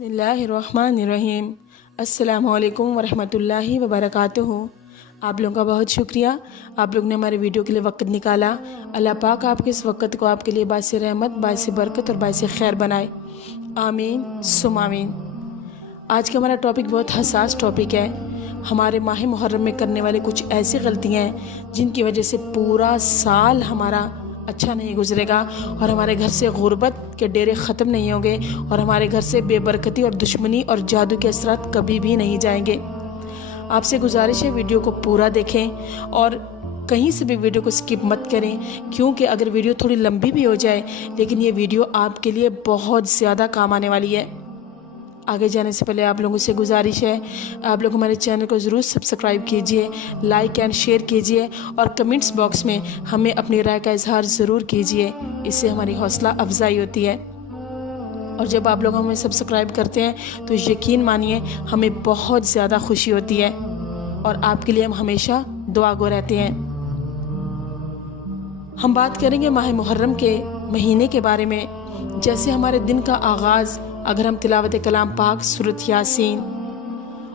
बिस्मिल्लाहिर्रहमानिर्रहीम। अस्सलामु अलैकुम वरहमतुल्लाहि वबरकातुहू। आप लोगों का बहुत शुक्रिया, आप लोग ने हमारे वीडियो के लिए वक्त निकाला। अल्लाह पाक आपके इस वक्त को आपके लिए बाइस रहमत, बाइस बरकत और बाइस खैर बनाए। आमीन सुम आमीन। आज का हमारा टॉपिक बहुत हसास टॉपिक है। हमारे माह मुहर्रम में करने वाले कुछ ऐसी गलतियाँ हैं जिनकी वजह से पूरा साल हमारा अच्छा नहीं गुजरेगा और हमारे घर से गुर्बत के डेरे ख़त्म नहीं होंगे और हमारे घर से बेबरकती और दुश्मनी और जादू के असरात कभी भी नहीं जाएंगे। आपसे गुजारिश है वीडियो को पूरा देखें और कहीं से भी वीडियो को स्किप मत करें, क्योंकि अगर वीडियो थोड़ी लंबी भी हो जाए लेकिन ये वीडियो आपके लिए बहुत ज़्यादा काम आने वाली है। आगे जाने से पहले आप लोगों से गुजारिश है, आप लोग हमारे चैनल को ज़रूर सब्सक्राइब कीजिए, लाइक एंड शेयर कीजिए और कमेंट्स बॉक्स में हमें अपनी राय का इजहार ज़रूर कीजिए। इससे हमारी हौसला अफजाई होती है। और जब आप लोग हमें सब्सक्राइब करते हैं तो यकीन मानिए हमें बहुत ज़्यादा खुशी होती है और आपके लिए हम हमेशा दुआ गो रहते हैं। हम बात करेंगे माह मुहर्रम के महीने के बारे में। जैसे हमारे दिन का आगाज़ अगर हम तिलावत कलाम पाक, सूरत यासीन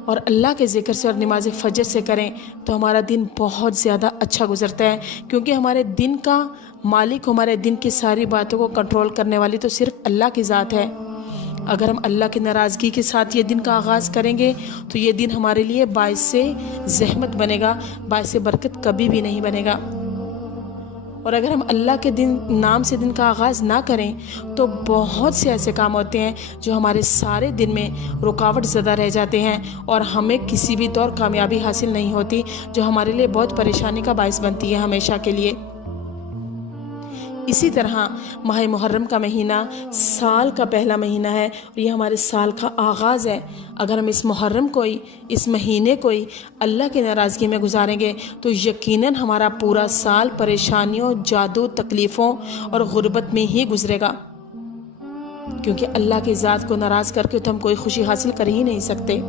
और अल्लाह के ज़िक्र से और नमाज फजर से करें तो हमारा दिन बहुत ज़्यादा अच्छा गुजरता है, क्योंकि हमारे दिन का मालिक, हमारे दिन की सारी बातों को कंट्रोल करने वाली तो सिर्फ अल्लाह की ज़ात है। अगर हम अल्लाह की नाराज़गी के साथ ये दिन का आगाज़ करेंगे तो ये दिन हमारे लिए बाइस से ज़हमत बनेगा, बाइस से बरकत कभी भी नहीं बनेगा। और अगर हम अल्लाह के नाम से दिन का आगाज़ ना करें तो बहुत से ऐसे काम होते हैं जो हमारे सारे दिन में रुकावट ज़दा रह जाते हैं और हमें किसी भी दौर कामयाबी हासिल नहीं होती, जो हमारे लिए बहुत परेशानी का बायस बनती है हमेशा के लिए। इसी तरह माह मुहर्रम का महीना साल का पहला महीना है और ये हमारे साल का आगाज़ है। अगर हम इस मुहर्रम को ही, इस महीने को ही अल्लाह की नाराज़गी में गुजारेंगे तो यकीनन हमारा पूरा साल परेशानियों, जादू, तकलीफ़ों और गुर्बत में ही गुजरेगा, क्योंकि अल्लाह की ज़ात को नाराज़ करके तो हम कोई खुशी हासिल कर ही नहीं सकते।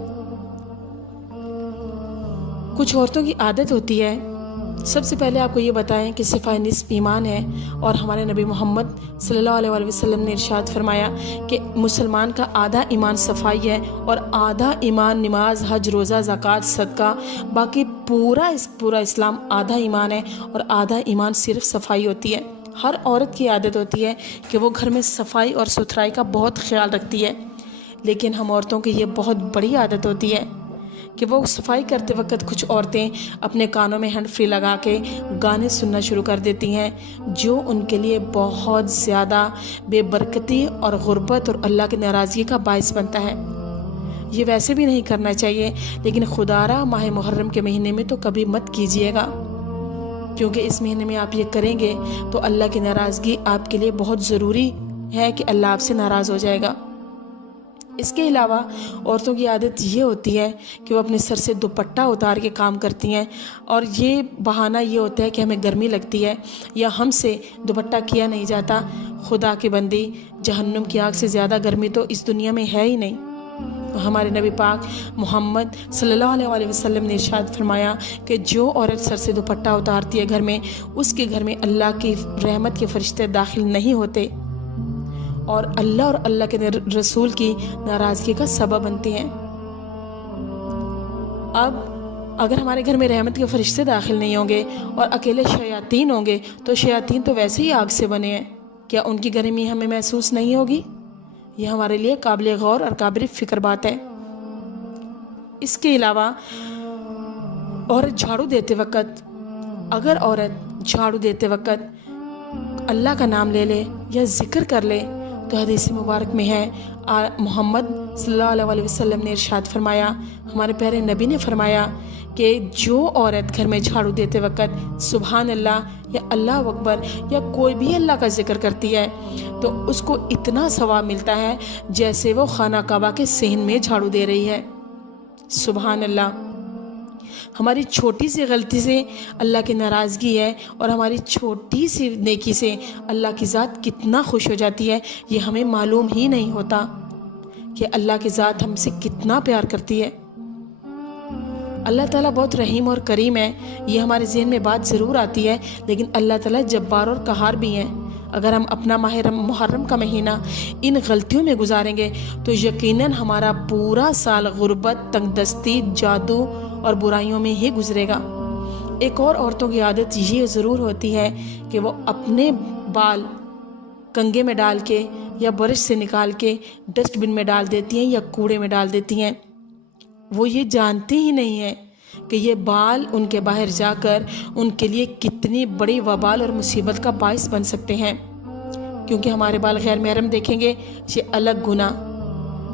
कुछ औरतों की आदत होती है, सबसे पहले आपको ये बताएं कि सिफाए निस्फ ईमान है और हमारे नबी मोहम्मद सल्लल्लाहु अलैहि वसल्लम ने इरशाद फरमाया कि मुसलमान का आधा ईमान सफाई है और आधा ईमान नमाज, हज, रोज़ा, ज़कात, सदका, बाकी पूरा इस्लाम आधा ईमान है और आधा ईमान सिर्फ सफाई होती है। हर औरत की आदत होती है कि वो घर में सफाई और सुथराई का बहुत ख्याल रखती है, लेकिन हम औरतों की ये बहुत बड़ी आदत होती है कि वो सफाई करते वक्त कुछ औरतें अपने कानों में हैंड फ्री लगा के गाने सुनना शुरू कर देती हैं, जो उनके लिए बहुत ज़्यादा बेबरकती और गुर्बत और अल्लाह की नाराज़गी का बायस बनता है। ये वैसे भी नहीं करना चाहिए, लेकिन खुदारा माह मुहर्रम के महीने में तो कभी मत कीजिएगा, क्योंकि इस महीने में आप ये करेंगे तो अल्लाह की नाराज़गी आपके लिए बहुत ज़रूरी है कि अल्लाह आपसे नाराज़ हो जाएगा। इसके अलावा औरतों की आदत ये होती है कि वो अपने सर से दुपट्टा उतार के काम करती हैं और ये बहाना ये होता है कि हमें गर्मी लगती है या हमसे दुपट्टा किया नहीं जाता। खुदा की बंदी, जहन्नुम की आग से ज़्यादा गर्मी तो इस दुनिया में है ही नहीं। हमारे नबी पाक मोहम्मद सल्लल्लाहु अलैहि वसल्लम ने इरशाद फरमाया कि जो औरत सर से दुपट्टा उतारती है घर में, उसके घर में अल्लाह की रहमत के फरिश्ते दाखिल नहीं होते और अल्लाह और अल्लाह के रसूल की नाराज़गी का सबब बनती हैं। अब अगर हमारे घर में रहमत के फरिश्ते दाखिल नहीं होंगे और अकेले शयातीन होंगे तो शयातीन तो वैसे ही आग से बने हैं, क्या उनकी गर्मी हमें महसूस नहीं होगी? यह हमारे लिए काबिल गौर और काबिल फ़िक्र बात है। इसके अलावा औरत झाड़ू देते वक्त, अगर औरत झाड़ू देते वक्त अल्लाह का नाम ले ले या जिक्र कर ले तो हदीस मुबारक में है, मोहम्मद सल्लल्लाहु अलैहि वसल्लम ने इरशाद फरमाया, हमारे प्यारे नबी ने फरमाया कि जो औरत घर में झाड़ू देते वक्त सुभान अल्लाह या अल्लाह अकबर या कोई भी अल्लाह का जिक्र करती है तो उसको इतना सवाब मिलता है जैसे वो खाना काबा के सहन में झाड़ू दे रही है। सुभान अल्लाह। हमारी छोटी सी गलती से अल्लाह की नाराज़गी है और हमारी छोटी सी नेकी से अल्लाह की ज़ात कितना खुश हो जाती है, ये हमें मालूम ही नहीं होता कि अल्लाह की ज़ात हमसे कितना प्यार करती है। अल्लाह ताला बहुत रहीम और करीम है, ये हमारे ज़हन में बात ज़रूर आती है, लेकिन अल्लाह ताला जब्बार और कहार भी हैं। اگر ہم اپنا ماہ محرم کا مہینہ ان غلطیوں میں گزاریں گے تو یقیناً ہمارا پورا سال غربت، تنگ دستی، جادو اور برائیوں میں ہی گزرے گا۔ ایک اور عورتوں کی عادت یہ ضرور ہوتی ہے کہ وہ اپنے بال کنگے میں ڈال کے یا برش سے نکال کے ڈسٹ بن میں ڈال دیتی ہیں یا کوڑے میں ڈال دیتی ہیں۔ وہ یہ جانتی ہی نہیں ہے کہ یہ بال ان کے باہر جا کر ان کے لیے کتنی بڑی وبال اور مصیبت کا باعث بن سکتے ہیں، کیونکہ ہمارے بال غیر محرم دیکھیں گے یہ الگ گناہ،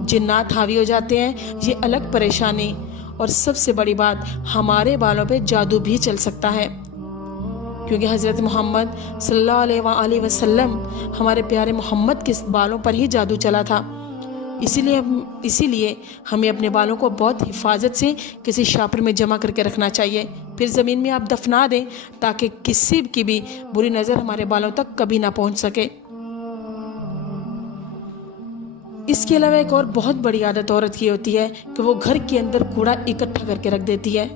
جنات حاوی ہو جاتے ہیں، یہ الگ پریشانی، اور سب سے بڑی بات ہمارے بالوں پہ جادو بھی چل سکتا ہے، کیونکہ حضرت محمد صلی اللہ علیہ وآلہ وسلم ہمارے پیارے محمد کے بالوں پر ہی جادو چلا تھا۔ اسی لیے ہمیں اپنے بالوں کو بہت حفاظت سے کسی شاپر میں جمع کر کے رکھنا چاہیے، پھر زمین میں آپ دفنا دیں تاکہ کسی کی بھی بری نظر ہمارے بالوں تک کبھی نہ پہنچ سکے۔ اس کے علاوہ ایک اور بہت بڑی عادت عورت کی ہوتی ہے کہ وہ گھر کے اندر کوڑا اکٹھا کر کے رکھ دیتی ہے،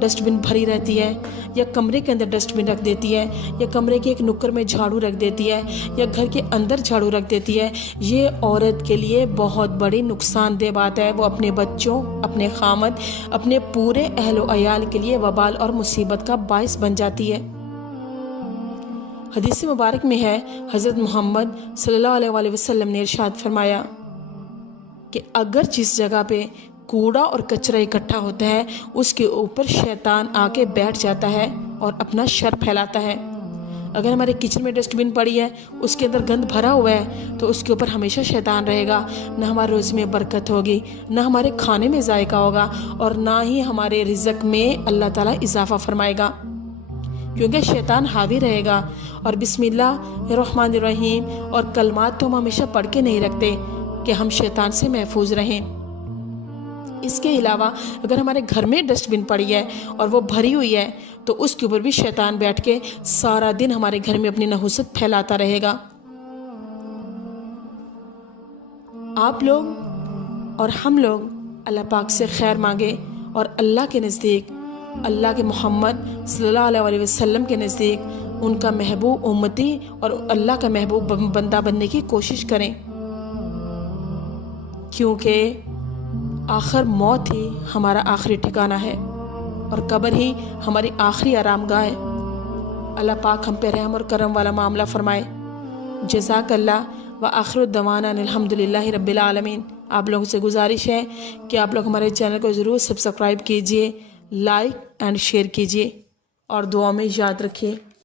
ڈسٹ بن بھری رہتی ہے، یا کمرے کے اندر ڈسٹ بن رکھ دیتی ہے، یا کمرے کے ایک نکر میں جھاڑو رکھ دیتی ہے، یا گھر کے اندر جھاڑو رکھ دیتی ہے۔ یہ عورت کے لیے بہت بڑی نقصان دہ بات ہے، وہ اپنے بچوں، اپنے خامد، اپنے پورے اہل و عیال کے لیے وبال اور مصیبت کا باعث بن جاتی ہے۔ حدیث مبارک میں ہے، حضرت محمد صلی اللہ علیہ وآلہ وسلم نے ارشاد فرمایا کہ اگر جس جگہ پہ کوڑا اور کچرا اکٹھا ہوتا ہے اس کے اوپر شیطان آ کے بیٹھ جاتا ہے اور اپنا شر پھیلاتا ہے۔ اگر ہمارے کچن میں ڈسٹ بن پڑی ہے، اس کے اندر گند بھرا ہوا ہے، تو اس کے اوپر ہمیشہ شیطان رہے گا، نہ ہمارے روزی میں برکت ہوگی، نہ ہمارے کھانے میں ذائقہ ہوگا، اور نہ ہی ہمارے رزق میں اللہ تعالیٰ اضافہ فرمائے گا، کیونکہ شیطان حاوی رہے گا۔ اور بسم اللہ الرحمن الرحیم اور کلمات تو ہم ہمیشہ پڑھ کے نہیں رکھتے کہ ہم شیطان سے محفوظ رہیں۔ اس کے علاوہ اگر ہمارے گھر میں ڈسٹ بن پڑی ہے اور وہ بھری ہوئی ہے تو اس کے اوپر بھی شیطان بیٹھ کے سارا دن ہمارے گھر میں اپنی نحوست پھیلاتا رہے گا۔ آپ لوگ اور ہم لوگ اللہ پاک سے خیر مانگے اور اللہ کے نزدیک، اللہ کے محمد صلی اللہ علیہ وآلہ وسلم کے نزدیک ان کا محبوب امتی اور اللہ کا محبوب بندہ بننے کی کوشش کریں، کیونکہ آخر موت ہی ہمارا آخری ٹھکانہ ہے اور قبر ہی ہماری آخری آرام گاہ ہے۔ اللہ پاک ہم پہ رحم اور کرم والا معاملہ فرمائے۔ جزاک اللہ وآخر دعوانا الحمدللہ رب العالمین۔ آپ لوگوں سے گزارش ہے کہ آپ لوگ ہمارے چینل کو ضرور سبسکرائب کیجئے، لائک اینڈ شیئر کیجئے اور دعا میں یاد رکھیے۔